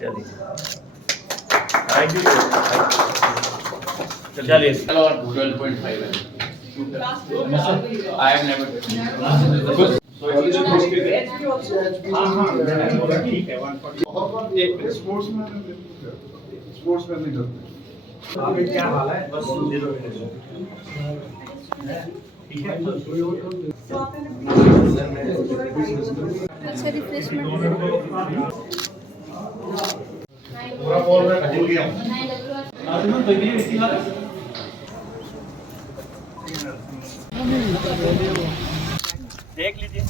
चलिए thank you. चलिए 12.5 I have never ठीक है 140 स्पोर्ट्समैन नहीं करते। आगे क्या हाल है बस 0 मिनट ठीक है। अच्छा रिफ्रेशमेंट पूरा बॉल में भूल गया हूँ। देख लीजिए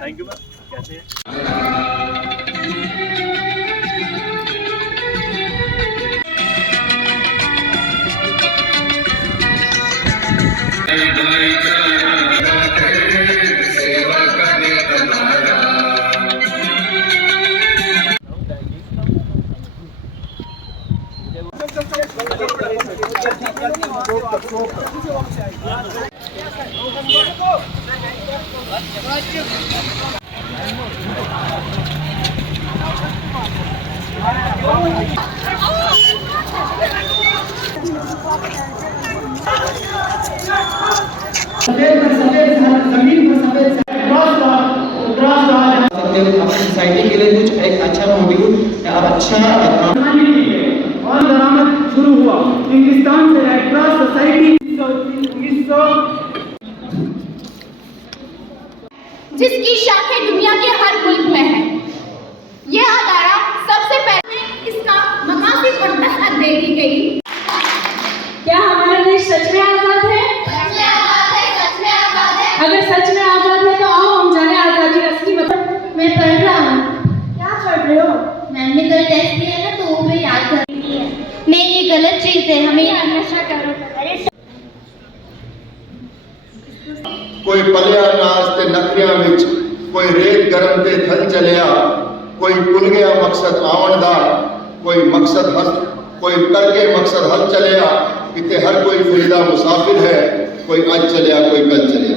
थैंक यू मैम कैसे हैं? सोसाइटी के लिए कुछ एक अच्छा मॉड्यूल अब अच्छा और दरामद शुरू हुआ हिंदुस्तान से रेड क्रॉस सोसाइटी 1900 जिसकी शाखें दुनिया के हर मुल्क में है। यह अदारा सबसे पहले इसका मकासद पर दस्तक दे दी गई। क्या हमारा देश सच में आजाद है? सच में आजाद है, सच में आजाद है। अगर सच में आजाद है तो आओ हम जाने आजादी का असली मतलब। मैं पढ़ रहा हूँ। क्या पढ़ रहे हो? मैंने कल टेस्ट दिया ना तो वो भी याद कर रही है। नहीं ये गलत चीज है, हमें नशा करो। अरे कोई पलिया नाच ते नखरियां विच कोई रेत गरम ते थल चलिया कोई भुल गया मकसद आवन दा कोई मकसद हल कोई करके मकसद हल चलिया इते हर कोई फरीदा मुसाफिर है कोई आज चलिया कोई कल चलिया।